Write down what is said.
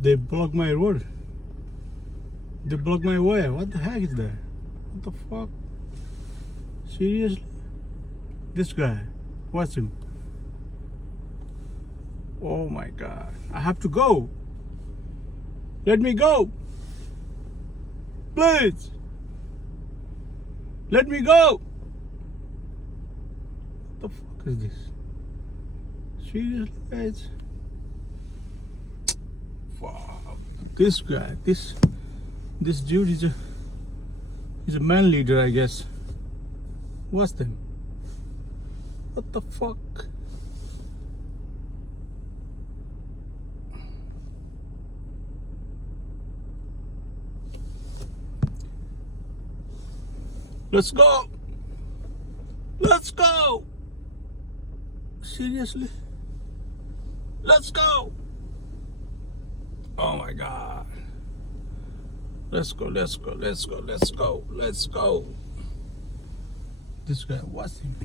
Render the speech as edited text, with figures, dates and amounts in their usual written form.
They block my road. They block my way. What the heck is that? What the fuck? Seriously? This guy. Watch him. Oh my god. I have to go. Let me go. Please. Let me go. What the fuck is this? Seriously, guys? Fuck. This guy. This dude he's a man leader, I guess. What's them? What the fuck? Let's go. Let's go. Seriously? Let's go. Oh my god. Let's go, let's go, let's go, let's go, let's go. This guy, what's him?